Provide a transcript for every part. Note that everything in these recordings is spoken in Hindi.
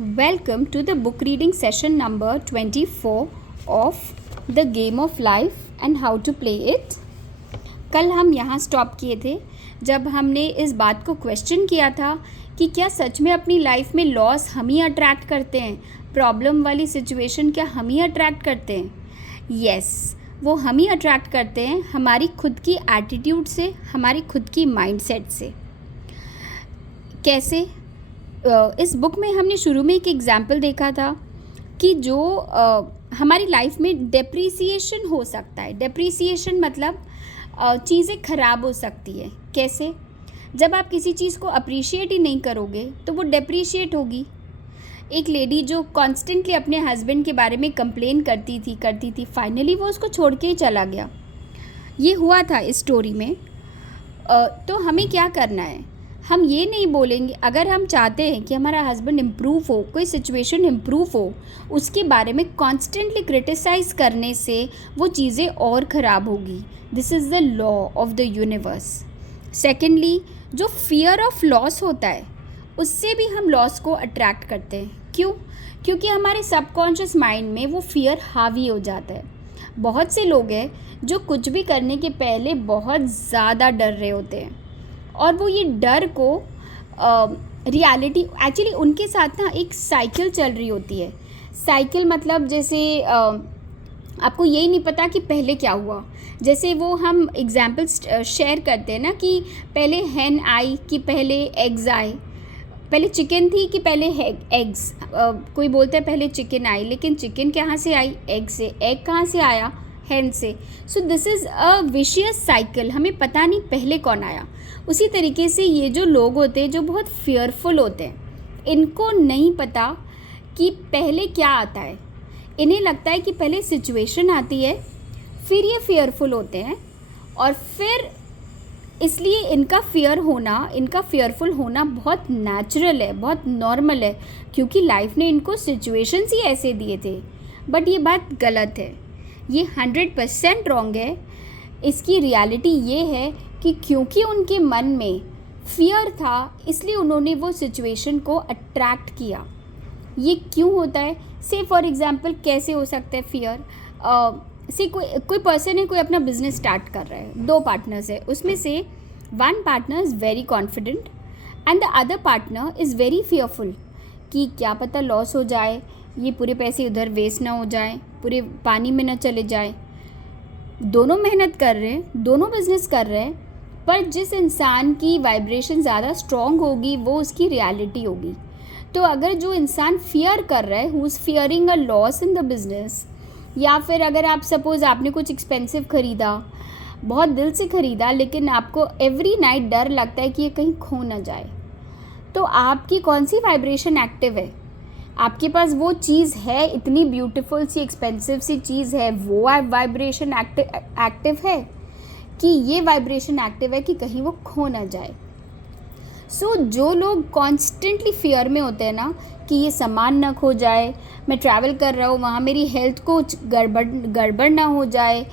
Welcome to the book reading session number 24 of The Game of Life and How to Play It. कल हम यहाँ स्टॉप किए थे जब हमने इस बात को क्वेश्चन किया था कि क्या सच में अपनी लाइफ में लॉस हम ही अट्रैक्ट करते हैं, प्रॉब्लम वाली सिचुएशन क्या हम ही अट्रैक्ट करते हैं। यस, वो हम ही अट्रैक्ट करते हैं हमारी खुद की एटीट्यूड से, हमारी खुद की माइंडसेट से। कैसे? इस बुक में हमने शुरू में एक एग्जाम्पल देखा था कि जो हमारी लाइफ में डेप्रिसिएशन हो सकता है। डेप्रिसिएशन मतलब चीज़ें ख़राब हो सकती है। कैसे? जब आप किसी चीज़ को अप्रिशिएट ही नहीं करोगे तो वो डेप्रिशिएट होगी। एक लेडी जो कॉन्स्टेंटली अपने हस्बैंड के बारे में कंप्लेन करती थी, फाइनली वो उसको छोड़ के ही चला गया। ये हुआ था इस स्टोरी में। तो हमें क्या करना है? हम ये नहीं बोलेंगे, अगर हम चाहते हैं कि हमारा हस्बैंड इम्प्रूव हो, कोई सिचुएशन इम्प्रूव हो, उसके बारे में कॉन्स्टेंटली क्रिटिसाइज़ करने से वो चीज़ें और ख़राब होगी। This is the law of the universe. Secondly, जो फियर ऑफ लॉस होता है उससे भी हम लॉस को अट्रैक्ट करते हैं। क्यों? क्योंकि हमारे सबकॉन्शियस माइंड में वो फियर हावी हो जाता है। बहुत से लोग हैं जो कुछ भी करने के पहले बहुत ज़्यादा डर रहे होते हैं और वो ये डर को रियलिटी एक्चुअली उनके साथ ना एक साइकिल चल रही होती है। साइकिल मतलब जैसे आपको यही नहीं पता कि पहले क्या हुआ। जैसे वो हम एग्जाम्पल्स शेयर करते हैं ना कि पहले हैन आई कि पहले एग्स आए, पहले चिकन थी कि पहले एग्स। कोई बोलता है पहले चिकन आई, लेकिन चिकन कहाँ से आई? एग से। एग कहाँ से आया? हैन से। So this is a vicious cycle. हमें पता नहीं पहले कौन आया। उसी तरीके से ये जो लोग होते हैं जो बहुत फियरफुल होते हैं, इनको नहीं पता कि पहले क्या आता है। इन्हें लगता है कि पहले सिचुएशन आती है, फिर ये फियरफुल होते हैं और फिर इसलिए इनका फियरफुल होना बहुत नेचुरल है, बहुत नॉर्मल है, क्योंकि लाइफ ने इनको सिचुएशंस ही ऐसे दिए थे। बट ये बात गलत है, ये 100% रॉन्ग है। इसकी रियलिटी ये है कि क्योंकि उनके मन में फियर था इसलिए उन्होंने वो सिचुएशन को अट्रैक्ट किया। ये क्यों होता है? से फॉर एग्ज़ाम्पल कैसे हो सकता है फियर? से कोई पर्सन है, कोई अपना बिजनेस स्टार्ट कर रहा है, 2 पार्टनर्स है, उसमें से one partner is very confident and the other partner is very fearful कि क्या पता लॉस हो जाए, ये पूरे पैसे उधर वेस्ट ना हो जाए, पूरे पानी में ना चले जाए। दोनों मेहनत कर रहे हैं, दोनों बिजनेस कर रहे हैं, पर जिस इंसान की वाइब्रेशन ज़्यादा स्ट्रॉन्ग होगी वो उसकी रियलिटी होगी। तो अगर जो इंसान फियर कर रहा है, who is fearing a loss in the business, या फिर अगर आप सपोज़ आपने कुछ एक्सपेंसिव ख़रीदा, बहुत दिल से ख़रीदा, लेकिन आपको एवरी नाइट डर लगता है कि ये कहीं खो ना जाए, तो आपकी कौन सी वाइब्रेशन एक्टिव है? आपके पास वो चीज़ है, इतनी ब्यूटीफुल सी एक्सपेंसिव सी चीज़ है, वो वाइब्रेशन एक्टिव है कि ये वाइब्रेशन एक्टिव है कि कहीं वो खो ना जाए। सो जो लोग कॉन्स्टेंटली फियर में होते हैं ना कि ये सामान ना खो जाए, मैं ट्रैवल कर रहा हूँ वहाँ मेरी हेल्थ को गड़बड़ ना हो जाए,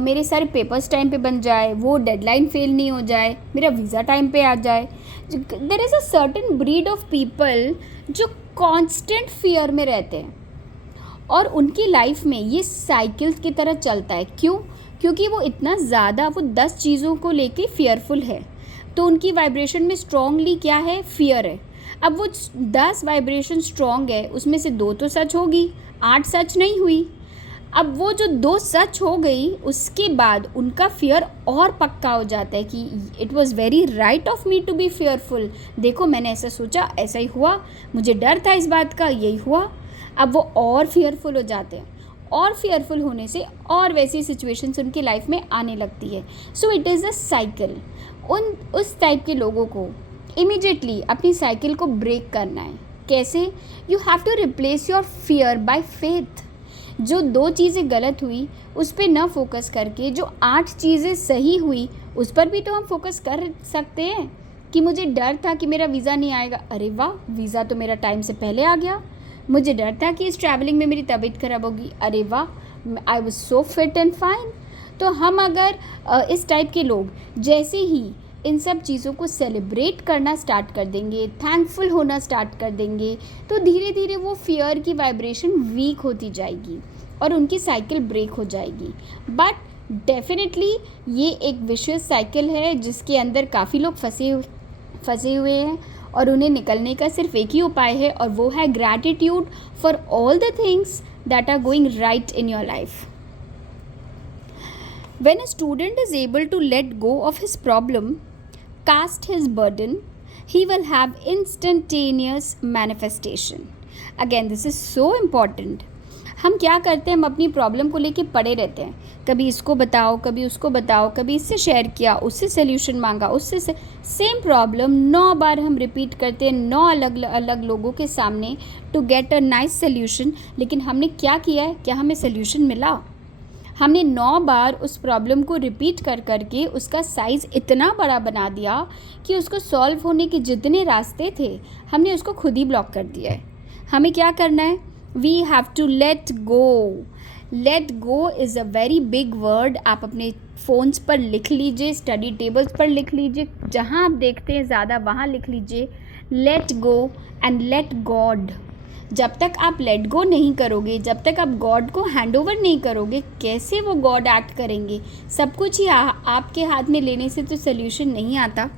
मेरे सारे पेपर्स टाइम पे बन जाए, वो डेडलाइन फेल नहीं हो जाए, मेरा वीज़ा टाइम पे आ जाए। There is a certain breed of people जो कांस्टेंट फियर में रहते हैं और उनकी लाइफ में ये साइकिल की तरह चलता है। क्यों? क्योंकि वो इतना ज़्यादा, वो 10 चीज़ों को लेके फियरफुल है, तो उनकी वाइब्रेशन में स्ट्रॉन्गली क्या है? फियर है। अब वो 10 वाइब्रेशन स्ट्रॉन्ग है, उसमें से 2 तो सच होगी, 8 सच नहीं हुई। अब वो जो 2 सच हो गई, उसके बाद उनका फियर और पक्का हो जाता है कि it was very right of me to be fearful. देखो मैंने ऐसा सोचा, ऐसा ही हुआ, मुझे डर था इस बात का, यही हुआ। अब वो और फियरफुल हो जाते हैं और फियरफुल होने से और वैसी सिचुएशंस उनकी लाइफ में आने लगती है। So it is a cycle. उस टाइप के लोगों को इमीडिएटली अपनी साइकिल को ब्रेक करना है। कैसे? You have to replace your fear by faith. जो 2 चीज़ें गलत हुई उस पर न फोकस करके जो 8 चीज़ें सही हुई उस पर भी तो हम फोकस कर सकते हैं। कि मुझे डर था कि मेरा वीज़ा नहीं आएगा, अरे वाह, वीज़ा तो मेरा टाइम से पहले आ गया। मुझे डर था कि इस ट्रैवलिंग में मेरी तबीयत ख़राब होगी, अरे वाह, I was so fit and fine. तो हम अगर इस टाइप के लोग जैसे ही इन सब चीज़ों को सेलिब्रेट करना स्टार्ट कर देंगे, थैंकफुल होना स्टार्ट कर देंगे, तो धीरे धीरे वो फियर की वाइब्रेशन वीक होती जाएगी और उनकी साइकिल ब्रेक हो जाएगी। बट डेफिनेटली ये एक विशियस साइकिल है जिसके अंदर काफ़ी लोग फंसे हुए हैं और उन्हें निकलने का सिर्फ एक ही उपाय है, और वो है gratitude for all the things that are going right in your life. When a student is able to let go of his problem, cast his burden, he will have instantaneous manifestation. Again, this is so important. हम क्या करते हैं, हम अपनी प्रॉब्लम को लेके पड़े रहते हैं, कभी इसको बताओ, कभी उसको बताओ, कभी इससे शेयर किया, उससे सोल्यूशन मांगा, उससे सेम प्रॉब्लम 9 बार हम रिपीट करते हैं 9 अलग अलग लोगों के सामने to get a nice solution. लेकिन हमने क्या किया है, क्या हमें सोल्यूशन मिला? हमने 9 बार उस प्रॉब्लम को रिपीट कर करके उसका साइज़ इतना बड़ा बना दिया कि उसको सॉल्व होने के जितने रास्ते थे हमने उसको खुद ही ब्लॉक कर दिया है। हमें क्या करना है? We have to let go. Let go is a very big word. आप अपने फ़ोन्स पर लिख लीजिए, स्टडी टेबल्स पर लिख लीजिए, जहाँ आप देखते हैं ज़्यादा वहाँ लिख लीजिए, late go and let God. जब तक आप लेट गो नहीं करोगे, जब तक आप गॉड को हैंड ओवर नहीं करोगे, कैसे वो गॉड एक्ट करेंगे? सब कुछ ही आपके हाथ में लेने से तो सोल्यूशन नहीं आता।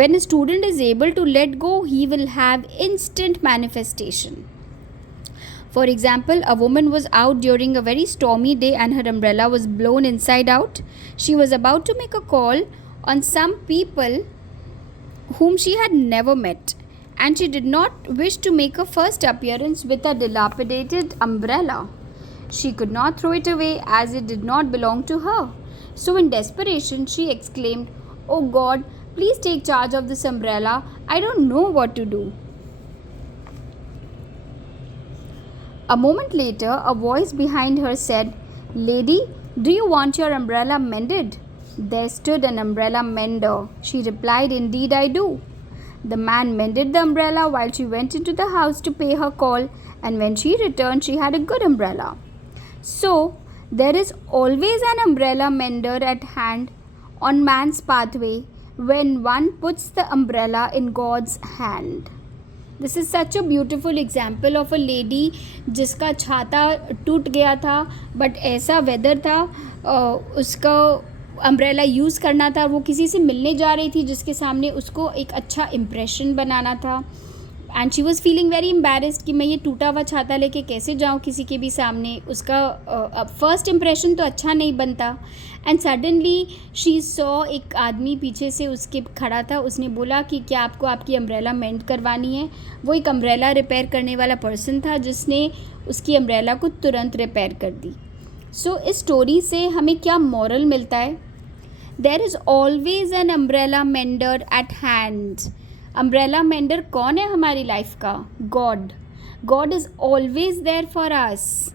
When a student is able to let go, he will have instant manifestation. For example, a woman was out during a very stormy day and her umbrella was blown inside out. She was about to make a call on some people whom she had never met, and she did not wish to make a first appearance with a dilapidated umbrella. She could not throw it away as it did not belong to her. So in desperation, she exclaimed, "Oh God, please take charge of this umbrella. I don't know what to do." A moment later, a voice behind her said, "Lady, do you want your umbrella mended?" There stood an umbrella mender. She replied, "Indeed I do." The man mended the umbrella while she went into the house to pay her call, and when she returned, she had a good umbrella. So, there is always an umbrella mender at hand on man's pathway when one puts the umbrella in God's hand. This is such a beautiful example of a lady जिसका छाता टूट गया था, बट ऐसा वेदर था, उसका अम्ब्रेला यूज़ करना था, वो किसी से मिलने जा रही थी जिसके सामने उसको एक अच्छा इम्प्रेशन बनाना था, and she was feeling very embarrassed कि मैं ये टूटा हुआ छाता लेके कैसे जाऊँ किसी के भी सामने। उसका फर्स्ट इम्प्रेशन तो अच्छा नहीं बनता। एंड सडनली शी सॉ एक आदमी पीछे से उसके खड़ा था। उसने बोला कि क्या आपको आपकी अम्ब्रेला मेंड करवानी है? वो एक अम्ब्रेला रिपेयर करने वाला पर्सन था जिसने उसकी अम्ब्रेला को तुरंत रिपेयर कर दी। सो इस स्टोरी से हमें क्या मॉरल मिलता है? There is always an umbrella mender at hand. Umbrella mender कौन है हमारी लाइफ का? God. God is always there for us.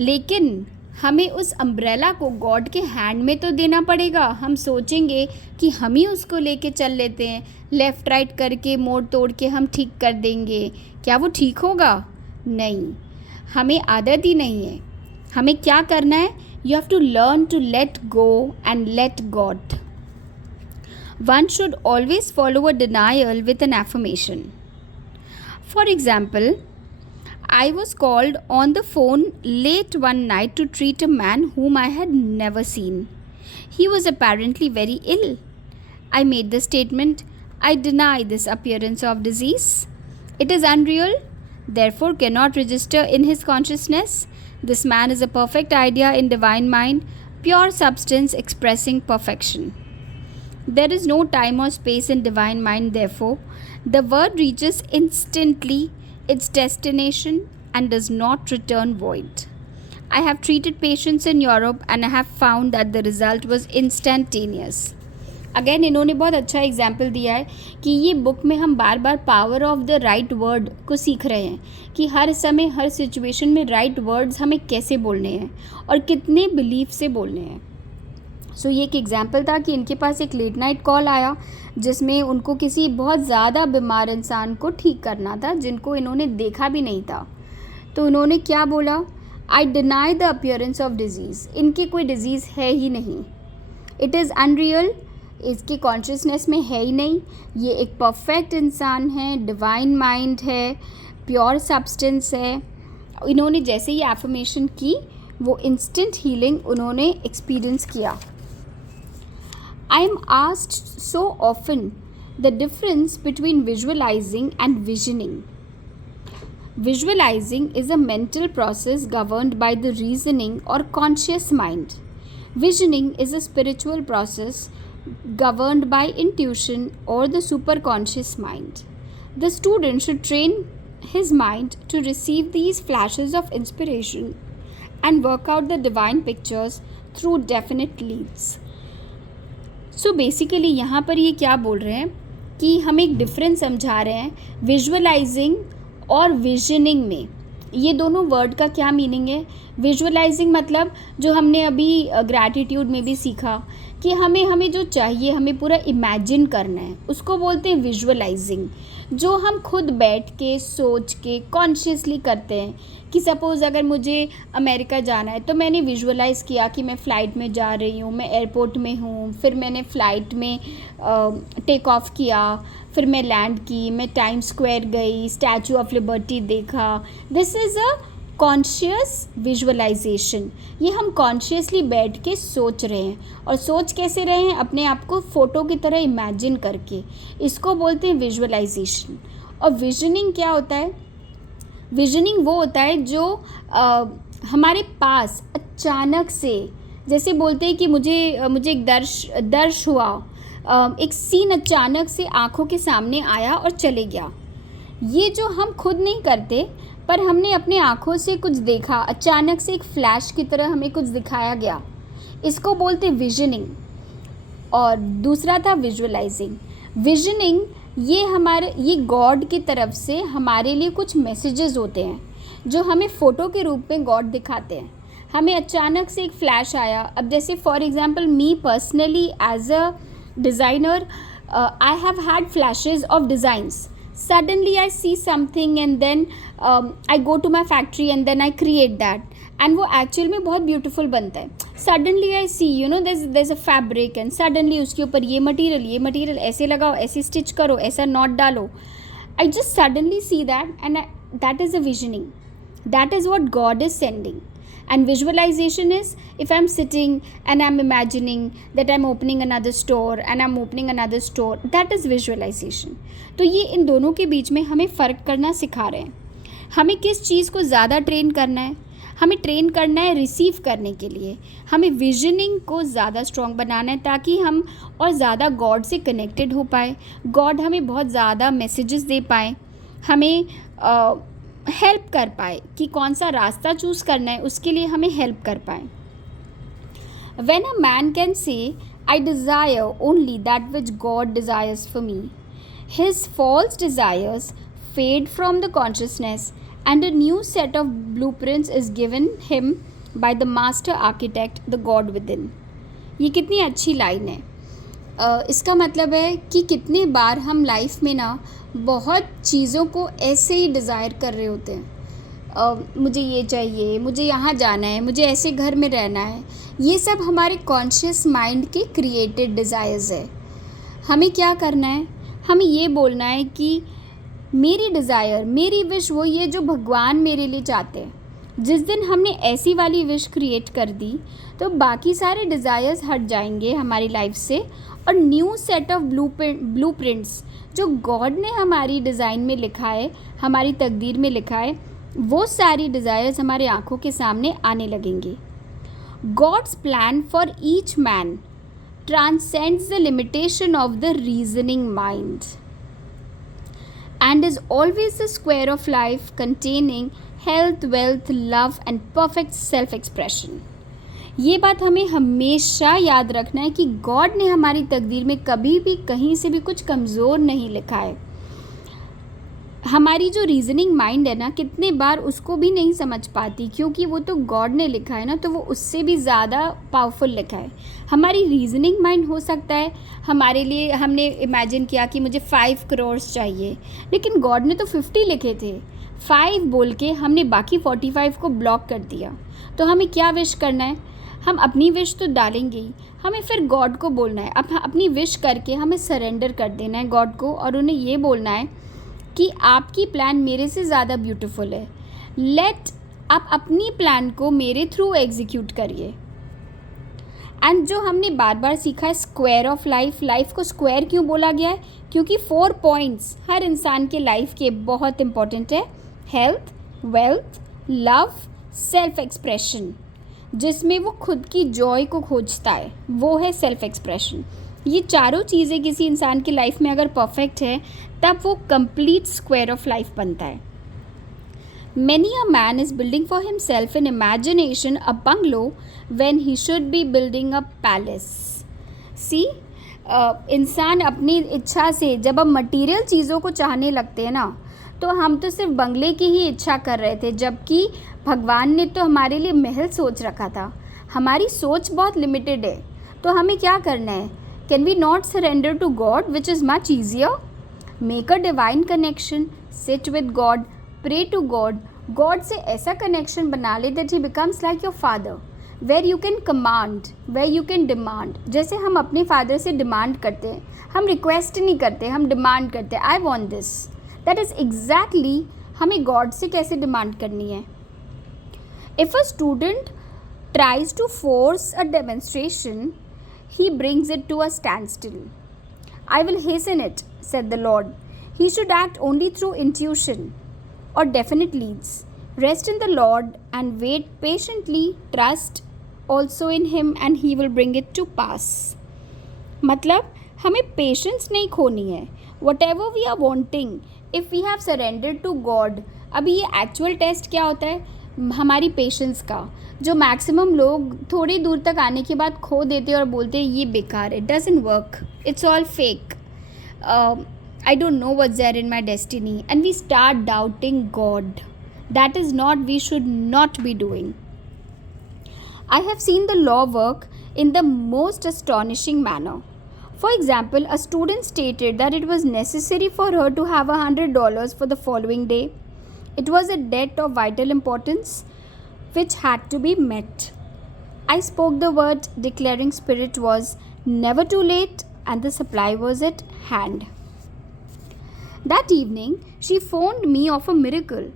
लेकिन हमें उस अम्ब्रेला को गॉड के हैंड में तो देना पड़ेगा। हम सोचेंगे कि हम ही उसको लेके चल लेते हैं, लेफ़्ट राइट करके मोड़ तोड़ के हम ठीक कर देंगे। क्या वो ठीक होगा? नहीं, हमें आदत ही नहीं है। हमें क्या करना है? You have to learn to let go and let God. One should always follow a denial with an affirmation. For example, I was called on the phone late one night to treat a man whom I had never seen. He was apparently very ill. I made the statement, "I deny this appearance of disease. It is unreal, therefore cannot register in his consciousness. This man is a perfect idea in divine mind, pure substance expressing perfection." There is no time or space in divine mind, therefore, the word reaches instantly its destination and does not return void. I have treated patients in Europe and I have found that the result was instantaneous. Again इन्होंने बहुत अच्छा एग्जाम्पल दिया है कि ये बुक में हम बार बार power of the right word को सीख रहे हैं कि हर समय हर सिचुएशन में राइट वर्ड्स हमें कैसे बोलने हैं और कितने बिलीफ से बोलने हैं। सो ये एक एग्जाम्पल था कि इनके पास एक लेट नाइट कॉल आया जिसमें उनको किसी बहुत ज़्यादा बीमार इंसान को ठीक करना था जिनको इन्होंने देखा भी नहीं था। तो उन्होंने क्या बोला? I deny the appearance of disease. इनकी कोई डिजीज़ है ही नहीं। इट इज़ अनरियल, इसकी कॉन्शियसनेस में है ही नहीं, ये एक परफेक्ट इंसान है, डिवाइन माइंड है, प्योर सब्सटेंस है। इन्होंने जैसे ही एफर्मेशन की वो इंस्टेंट हीलिंग उन्होंने एक्सपीरियंस किया। I am asked so often the difference between visualising and visioning. Visualizing is a mental process governed by the reasoning or conscious mind. Visioning is a spiritual process governed by intuition or the superconscious mind. The student should train his mind to receive these flashes of inspiration and work out the divine pictures through definite leads. So basically यहाँ पर ये क्या बोल रहे हैं कि हम एक डिफरेंस समझा रहे हैं विजुअलाइजिंग और विजनिंग में। ये दोनों वर्ड का क्या मीनिंग है? विजुअलाइजिंग मतलब जो हमने अभी ग्रैटिट्यूड में भी सीखा कि हमें जो चाहिए हमें पूरा इमेजिन करना है, उसको बोलते हैं विजुअलाइजिंग। जो हम खुद बैठ के सोच के कॉन्शियसली करते हैं कि सपोज़ अगर मुझे अमेरिका जाना है तो मैंने विजुअलाइज़ किया कि मैं फ़्लाइट में जा रही हूँ, मैं एयरपोर्ट में हूँ, फिर मैंने फ़्लाइट में टेक ऑफ किया, फिर मैं लैंड की, मैं टाइम स्क्वायर गई, स्टैचू ऑफ लिबर्टी देखा। This is a conscious visualisation. ये हम कॉन्शियसली बैठ के सोच रहे हैं, और सोच कैसे रहे हैं? अपने आप को फ़ोटो की तरह इमेजिन करके। इसको बोलते हैं विजुअलाइजेशन। और विजनिंग क्या होता है? विजनिंग वो होता है जो हमारे पास अचानक से, जैसे बोलते हैं कि मुझे एक दर्श हुआ, एक सीन अचानक से आँखों के सामने आया और चले गया। ये जो हम खुद नहीं करते, पर हमने अपने आँखों से कुछ देखा, अचानक से एक फ्लैश की तरह हमें कुछ दिखाया गया, इसको बोलते विजनिंग। और दूसरा था विजुअलाइजिंग। विजनिंग ये गॉड की तरफ से हमारे लिए कुछ मैसेजेस होते हैं जो हमें फ़ोटो के रूप में गॉड दिखाते हैं। हमें अचानक से एक फ्लैश आया। अब जैसे for example me personally as a designer I have had flashes of designs. Suddenly I see something and then I go to my factory and then I create that, and वो actual में बहुत beautiful बनता है। Suddenly I see there's a fabric and suddenly उसके ऊपर ये material ऐसे लगाओ, ऐसे stitch करो, ऐसा knot डालो। I just suddenly see that and that is a visioning. That is what God is sending. And visualization is if I'm sitting and I'm imagining that I'm opening another store and I'm opening another store, that is visualization. तो ये इन दोनों के बीच में हमें फ़र्क करना सिखा रहे हैं। हमें किस चीज़ को ज़्यादा ट्रेन करना है? हमें ट्रेन करना है रिसीव करने के लिए। हमें विजनिंग को ज़्यादा स्ट्रॉन्ग बनाना है ताकि हम और ज़्यादा गॉड से कनेक्टेड हो पाए, गॉड हमें बहुत ज़्यादा मैसेजेस दे पाए, हमें हेल्प कर पाए कि कौन सा रास्ता चूज़ करना है, उसके लिए हमें हेल्प कर पाए। When a man can say, I desire only that which God desires for me, his false desires fade from the consciousness and a new set of blueprints is given him by the master architect, the God within. ये कितनी अच्छी लाइन है। इसका मतलब है कि कितने बार हम लाइफ में ना बहुत चीज़ों को ऐसे ही डिज़ायर कर रहे होते हैं। मुझे ये चाहिए, मुझे यहाँ जाना है, मुझे ऐसे घर में रहना है। ये सब हमारे कॉन्शियस माइंड के क्रिएटेड डिज़ायर्स है। हमें क्या करना है? हमें ये बोलना है कि मेरी डिज़ायर, मेरी विश वही है जो भगवान मेरे लिए चाहते हैं। जिस दिन हमने ऐसी वाली विश क्रिएट कर दी तो बाकी सारे डिज़ायर्स हट जाएंगे हमारी लाइफ से, और न्यू सेट ऑफ ब्लूप्रिंट्स जो गॉड ने हमारी डिज़ाइन में लिखा है, हमारी तकदीर में लिखा है, वो सारी डिज़ायर्स हमारे आँखों के सामने आने लगेंगे। God's plan for each man transcends the limitation of the reasoning mind and is always the square of life containing health, wealth, love and perfect self-expression. ये बात हमें हमेशा याद रखना है कि गॉड ने हमारी तकदीर में कभी भी कहीं से भी कुछ कमज़ोर नहीं लिखा है। हमारी जो रीजनिंग माइंड है ना, कितने बार उसको भी नहीं समझ पाती, क्योंकि वो तो गॉड ने लिखा है ना, तो वो उससे भी ज़्यादा पावरफुल लिखा है। हमारी रीजनिंग माइंड हो सकता है हमारे लिए, हमने इमेजिन किया कि मुझे 5 करोड़ चाहिए, लेकिन गॉड ने तो 50 लिखे थे। 5 बोल के हमने बाकी 45 को ब्लॉक कर दिया। तो हमें क्या विश करना है? हम अपनी विश तो डालेंगे ही, हमें फिर गॉड को बोलना है, अपनी विश करके हमें सरेंडर कर देना है गॉड को, और उन्हें ये बोलना है कि आपकी प्लान मेरे से ज़्यादा ब्यूटीफुल है, आप अपनी प्लान को मेरे थ्रू एग्जीक्यूट करिए। एंड जो हमने बार बार सीखा है स्क्वायर ऑफ लाइफ को स्क्वायर क्यों बोला गया है? क्योंकि 4 पॉइंट्स हर इंसान के लाइफ के बहुत इंपॉर्टेंट है, health, wealth, love, self expression. जिसमें वो खुद की जॉय को खोजता है वो है सेल्फ एक्सप्रेशन। ये चारों चीज़ें किसी इंसान की लाइफ में अगर परफेक्ट है तब वो कंप्लीट स्क्वायर ऑफ लाइफ बनता है। Many a man is building for himself in imagination a bungalow when he should be building a palace. See, इंसान अपनी इच्छा से जब हम मटेरियल चीज़ों को चाहने लगते हैं ना, तो हम तो सिर्फ बंगले की ही इच्छा कर रहे थे, जबकि भगवान ने तो हमारे लिए महल सोच रखा था। हमारी सोच बहुत लिमिटेड है, तो हमें क्या करना है? Can we not surrender to God which is much easier? Make a divine connection, sit with God, pray to God से ऐसा कनेक्शन बना ले that he becomes like your father, where you can command, where you can demand. जैसे हम अपने फादर से डिमांड करते हैं, हम रिक्वेस्ट नहीं करते, हम डिमांड करते हैं, I want this. That is exactly हमें गॉड से कैसे डिमांड करनी है। If a student tries to force a demonstration, he brings it to a standstill. I will hasten it, said the Lord. He should act only through intuition or definite leads. Rest in the Lord and wait patiently. Trust also in Him and He will bring it to pass. मतलब हमें पेशेंस नहीं खोनी है। Whatever we are wanting, if we have surrendered to God, अभी ये एक्चुअल टेस्ट क्या होता है हमारी पेशेंस का, जो मैक्सिमम लोग थोड़ी दूर तक आने के बाद खो देते हैं और बोलते हैं ये बेकार है, doesn't work, it's all fake, I don't know what's there in my destiny, and we start doubting God. That is not, we should not be doing. I have seen the law work in the most astonishing manner. For example, a student stated that it was necessary for her to have $100 for the following day. It was a debt of vital importance which had to be met. I spoke the word, declaring spirit was never too late and the supply was at hand. That evening, she phoned me of a miracle.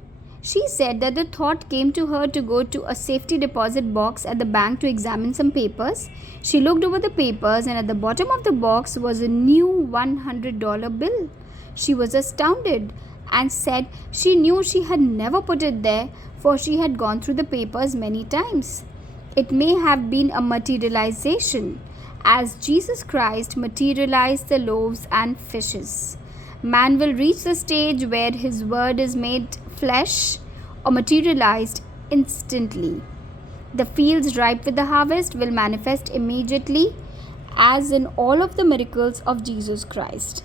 She said that the thought came to her to go to a safety deposit box at the bank to examine some papers. She looked over the papers and at the bottom of the box was a new $100 bill. She was astounded and said she knew she had never put it there, for she had gone through the papers many times. It may have been a materialization, as Jesus Christ materialized the loaves and fishes. Man will reach the stage where his word is made flesh or materialized instantly. The fields ripe with the harvest will manifest immediately, as in all of the miracles of Jesus Christ.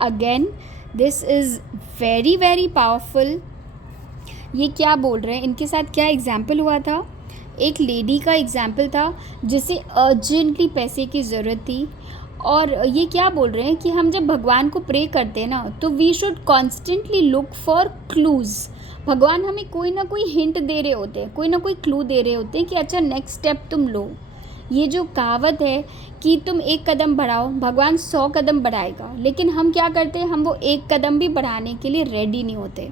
Again, this is very very powerful. ये क्या बोल रहे हैं, इनके साथ क्या एग्जाम्पल हुआ था? एक लेडी का एग्जाम्पल था जिसे अर्जेंटली पैसे की ज़रूरत थी, और ये क्या बोल रहे हैं कि हम जब भगवान को प्रे करते हैं ना, तो we should constantly look for clues. भगवान हमें कोई ना कोई हिंट दे रहे होते हैं, कोई ना कोई क्लू दे रहे होते हैं कि अच्छा नेक्स्ट स्टेप तुम लो. ये जो कहावत है कि तुम एक कदम बढ़ाओ, भगवान 100 कदम बढ़ाएगा, लेकिन हम क्या करते हैं, हम वो एक कदम भी बढ़ाने के लिए रेडी नहीं होते.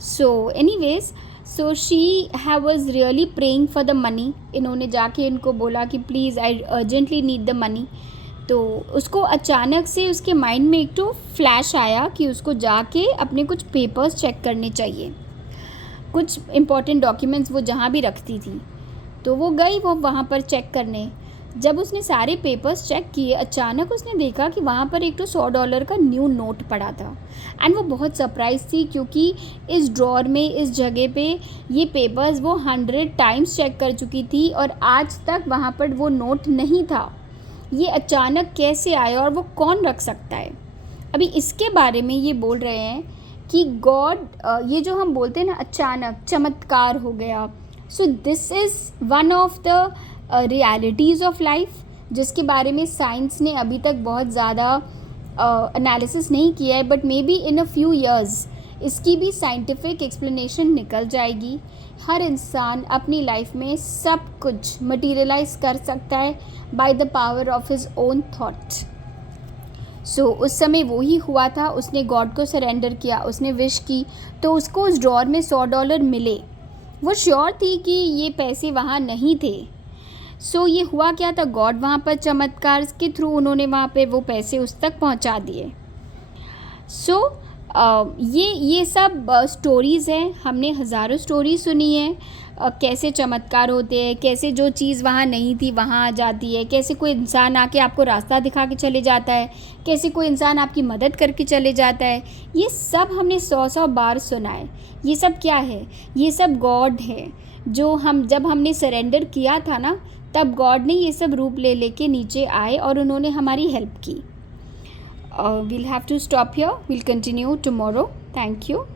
So anyways, so she was really praying for the money. इन्होंने जाके इनको बोला कि please I urgently need the money. तो उसको अचानक से उसके माइंड में एक तो फ्लैश आया कि उसको जाके अपने कुछ पेपर्स चेक करने चाहिए, कुछ इम्पॉर्टेंट डॉक्यूमेंट्स वो जहाँ भी रखती थी. तो वो गई वो वहाँ पर चेक करने. जब उसने सारे पेपर्स चेक किए, अचानक उसने देखा कि वहाँ पर एक तो $100 का न्यू नोट पड़ा था. एंड वो बहुत सरप्राइज थी, क्योंकि इस ड्रॉर में, इस जगह पे ये पेपर्स वो 100 टाइम्स चेक कर चुकी थी और आज तक वहाँ पर वो नोट नहीं था. ये अचानक कैसे आया और वो कौन रख सकता है? अभी इसके बारे में ये बोल रहे हैं कि गॉड, ये जो हम बोलते हैं ना अचानक चमत्कार हो गया, so this is one of the realities of life, जिसके बारे में साइंस ने अभी तक बहुत ज़्यादा एनालिसिस नहीं किया है. But may be in a few years इसकी भी साइंटिफिक एक्सप्लेनेशन निकल जाएगी। हर इंसान अपनी लाइफ में सब कुछ मटीरियलाइज कर सकता है by the power of his own thought. So उस समय वो ही हुआ था, उसने गॉड को सरेंडर किया, उसने विश की, तो उसको उस ड्रॉर में $100 मिले। वो श्योर थी कि ये पैसे वहाँ नहीं थे। सो ये हुआ क्या था, गॉड वहाँ पर चमत्कार के थ्रू उन्होंने वहाँ पे वो पैसे उस तक पहुँचा दिए। सो ये सब स्टोरीज़ हैं, हमने हज़ारों स्टोरी सुनी है, कैसे चमत्कार होते हैं, कैसे जो चीज़ वहाँ नहीं थी वहाँ आ जाती है, कैसे कोई इंसान आके आपको रास्ता दिखा के चले जाता है, कैसे कोई इंसान आपकी मदद करके चले जाता है। ये सब हमने 100 बार सुना है। ये सब क्या है, ये सब गॉड है, जो जब हमने सरेंडर किया था ना, तब गॉड ने ये सब रूप ले लेके नीचे आए और उन्होंने हमारी हेल्प की। We'll have to stop here. We'll continue tomorrow. Thank you.